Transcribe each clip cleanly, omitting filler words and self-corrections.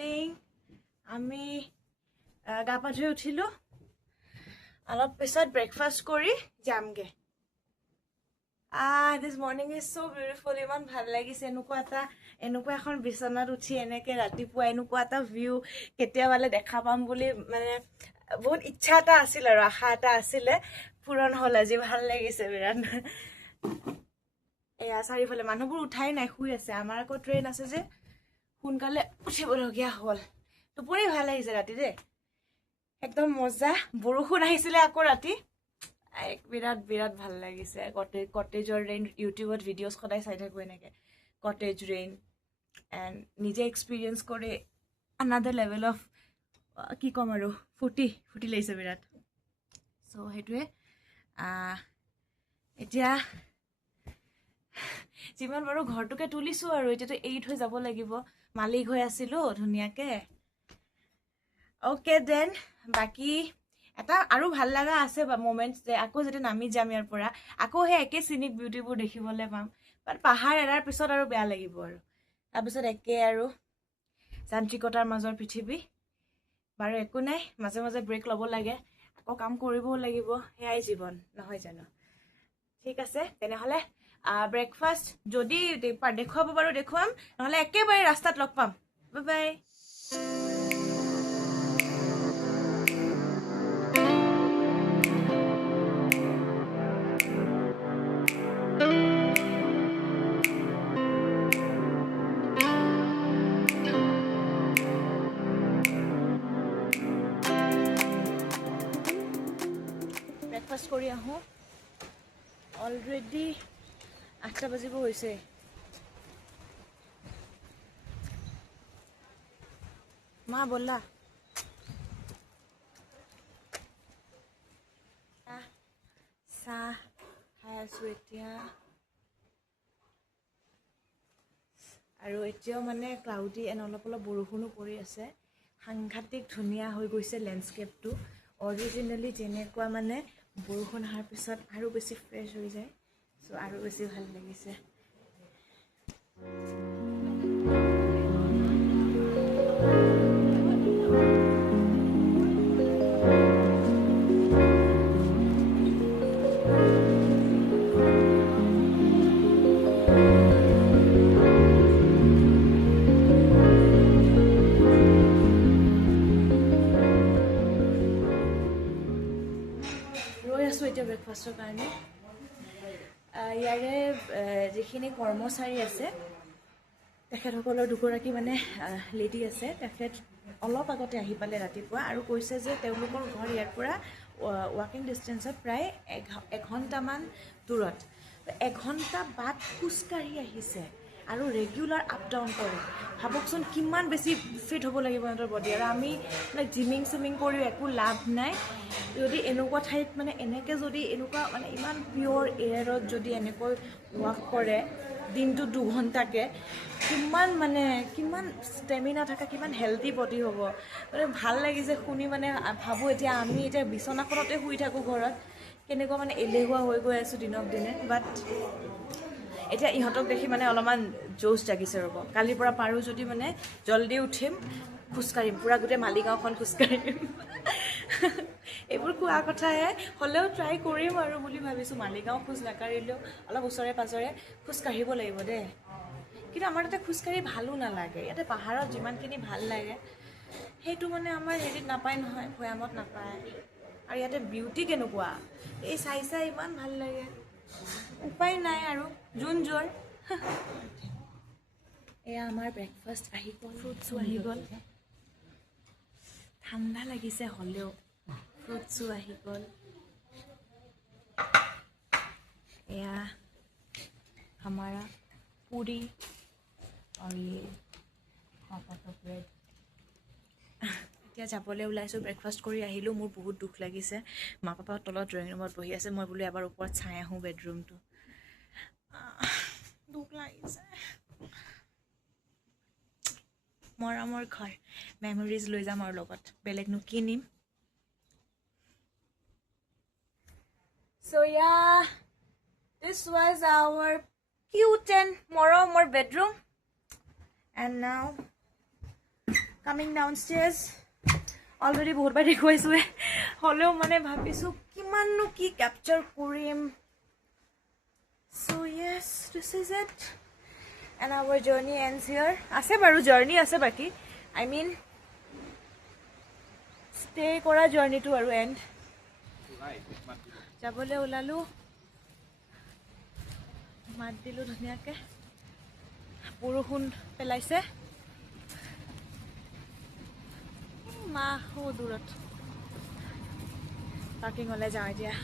Morning আমি গা পা ধুই উঠিলোঁ অলপ পিছত ব্ৰেকফাষ্ট কৰি যামগে দিছ মৰ্নিং ইজ চ' বিউটিফুল ইমান ভাল লাগিছে এনেকুৱা এখন বিচনাত উঠি এনেকে ৰাতিপুৱা এনেকুৱা এটা ভিউ কেতিয়াবালে দেখা পাম বুলি মানে বহুত ইচ্ছা এটা আছিল আৰু আশা এটা আছিলে পূৰণ হ'ল আজি ভাল লাগিছে বিৰাট এয়া চাৰিওফালে মানুহবোৰ উঠাই নাই শুই আছে আমাৰ আকৌ ট্ৰেইন আছে যে সোনকালে উঠিবলগীয়া হ'ল টোপনি ভাল লাগিছে ৰাতি দেই একদম মজা বৰষুণ আহিছিলে আকৌ ৰাতি বিৰাট ভাল লাগিছে কটেজৰ ৰেইন ইউটিউবত ভিডিঅ'জ সদায় চাই থাকোঁ এনেকৈ কটেজ ৰেইন এণ্ড নিজে এক্সপিৰিয়েঞ্চ কৰি আনাডাৰ লেভেল অফ কি ক'ম আৰু ফুৰ্তি লাগিছে বিৰাট চ' সেইটোৱে এতিয়া যিমান বাৰু ঘৰটোকে তুলিছোঁ আৰু এতিয়াতো এৰি থৈ যাব লাগিব মালিক হৈ আছিলোঁ ধুনীয়াকৈ অ'কে দেন বাকী এটা আৰু ভাল লগা আছে মমেণ্টছ যে আকৌ যেতিয়া নামি যাম ইয়াৰ পৰা আকৌ সেই একে চিনিক বিউটিবোৰ দেখিবলৈ পাম বাট পাহাৰ এৰাৰ পিছত আৰু বেয়া লাগিব আৰু তাৰপিছত একে আৰু যান্ত্ৰিকতাৰ মাজৰ পৃথিৱী বাৰু একো নাই মাজে মাজে ব্ৰেক ল'ব লাগে আকৌ কাম কৰিবও লাগিব সেয়াই জীৱন নহয় জানো ঠিক আছে তেনেহ'লে ব্ৰেকফাষ্ট যদি দেখুৱাব পাৰোঁ দেখুৱাম নহ'লে একেবাৰে ৰাস্তাত লগ পাম বাই বাই ব্ৰেকফাষ্ট কৰি আহোঁ অলৰেডি 8টা বাজিব হৈছে মা ব'লা চাহ খাই আছোঁ এতিয়া আৰু এতিয়াও মানে ক্লাউডি এণ্ড অলপ বৰষুণো পৰি আছে সাংঘাতিক ধুনীয়া হৈ গৈছে লেণ্ডস্কেপটো অৰিজিনেলি যেনেকুৱা মানে বৰষুণ অহাৰ পিছত আৰু বেছি ফ্ৰেছ হৈ যায় চ' আৰু বেছি ভাল লাগিছে এতিয়া ব্ৰেকফাষ্টৰ কাৰণে ইয়াৰে যিখিনি কৰ্মচাৰী আছে তেখেতসকলৰ দুগৰাকী মানে লেডি আছে তেখেত অলপ আগতে আহি পালে ৰাতিপুৱা আৰু কৈছে যে তেওঁলোকৰ ঘৰ ইয়াৰ পৰা ৱাকিং ডিষ্টেঞ্চত প্ৰায় এঘণ্টামান দূৰত এঘণ্টা বাট খোজকাঢ়ি আহিছে আৰু ৰেগুলাৰ আপ ডাউন কৰে ভাবকচোন কিমান বেছি ফিট হ'ব লাগিব সিহঁতৰ বডি আৰু আমি লাইক জিমিং কৰিও একো লাভ নাই যদি এনেকুৱা ঠাইত মানে এনেকৈ যদি এনেকুৱা মানে ইমান পিয়'ৰ এয়াৰত যদি এনেকৈ ৱাক কৰে দিনটো 2 ঘণ্টাকৈ কিমান ষ্টেমিনা থকা কিমান হেল্ডি বডি হ'ব মানে ভাল লাগিছে শুনি মানে ভাবোঁ এতিয়া আমি এতিয়া বিচনাখনতে শুই থাকোঁ ঘৰত কেনেকুৱা মানে এলেহুৱা হৈ গৈ আছোঁ দিনক দিনে বাট এতিয়া ইহঁতক দেখি মানে অলপমান জোচ জাগিছে ৰ'ব কালিৰ পৰা পাৰোঁ যদি মানে জল্দি উঠিম খোজকাঢ়িম পূৰা গোটেই মালিগাঁওখন খোজকাঢ়িম এইবোৰ কোৱা কথাহে হ'লেও ট্ৰাই কৰিম আৰু বুলি ভাবিছোঁ মালিগাঁও খোজ নাকাঢ়িলেও অলপ ওচৰে পাঁজৰে খোজকাঢ়িব লাগিব দেই কিন্তু আমাৰ তাতে খোজকাঢ়ি ভালো নালাগে ইয়াতে পাহাৰত যিমানখিনি ভাল লাগে সেইটো মানে আমাৰ হেৰিত নাপায় নহয় ভৈয়ামত নাপায় আৰু ইয়াতে বিউটি কেনেকুৱা এই চাই ইমান ভাল লাগে উপায় নাই আৰু যোন যোৰ এয়া আমাৰ ব্ৰেকফাষ্ট আহি গ'ল ফ্ৰুটছো আহি গ'ল ঠাণ্ডা লাগিছে হ'লেও ফ্ৰুটছো আহি গ'ল এয়া हमारा पूरी और ये पापा का ब्रेड এতিয়া যাবলৈ ওলাইছোঁ ব্ৰেকফাষ্ট কৰি আহিলোঁ মোৰ বহুত দুখ লাগিছে মা পাপা তলত ড্ৰয়িং ৰুমত বহি আছে মই বোলো এবাৰ ওপৰত চাই আহোঁ বেডৰুমটো দুখ লাগিছে মৰমৰ ঘৰ মেমৰিজ লৈ যাম আৰু লগত বেলেগনো কি নিম so yeah this was our cute and মৰমৰ bedroom and now coming down stage already বহুতবাৰ দেখুৱাইছোৱে হ'লেও মানে ভাবিছোঁ কিমাননো কি কেপচাৰ কৰিম so' yes this is it and our journey ends here আছে বাৰু জাৰ্ণি আছে বাকী আই মিন ষ্টে কৰা জাৰ্ণিটো আৰু এণ্ড যাবলৈ ওলালোঁ মাত দিলোঁ ধুনীয়াকৈ বৰষুণ পেলাইছে মাহো দূৰত পাৰ্কিঙলৈ যাওঁ এতিয়া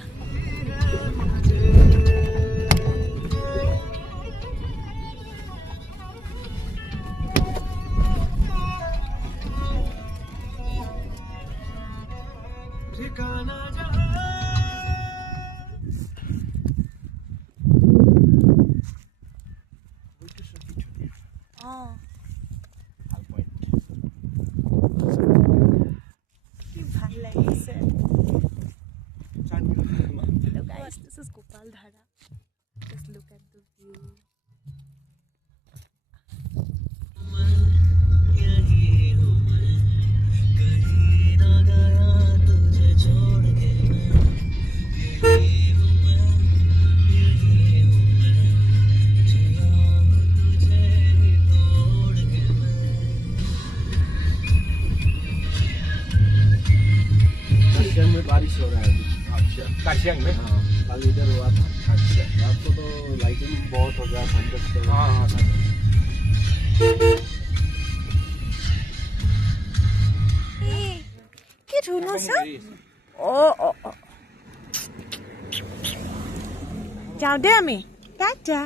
This is Gopal Dhara. Just look at the view. काशियांग में बारिश हो रहा है अभी। अच्छा काशियांग में हाँ कल इधर हुआ था अच्छा रात को तो लाइटिंग बहुत हो गया थंडर हाँ हाँ কি ধুনু চা অ' যাওঁ দে আমি টাটা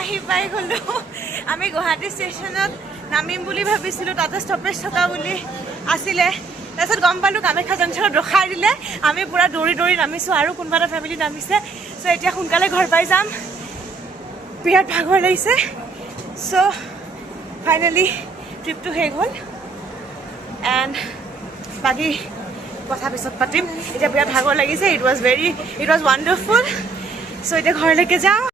আহি পাই গ'লোঁ আমি গুৱাহাটী ষ্টেচনত নামিম বুলি ভাবিছিলোঁ তাতে ষ্টপেজ থকা বুলি আছিলে তাৰপিছত গম পালোঁ কামাখ্যা জংচনত ৰখাই দিলে আমি পূৰা দৌৰি দৌৰি নামিছোঁ আৰু কোনোবা এটা ফেমিলি নামিছে চ' এতিয়া সোনকালে ঘৰ পাই যাম বিৰাট ভাগৰ লাগিছে চ' ফাইনেলি ট্ৰিপটো শেষ হ'ল এণ্ড বাকী কথা পিছত পাতিম এতিয়া বিৰাট ভাগৰ লাগিছে ইট ৱাজ ৱাণ্ডাৰফুল চ' এতিয়া ঘৰলৈকে যাওঁ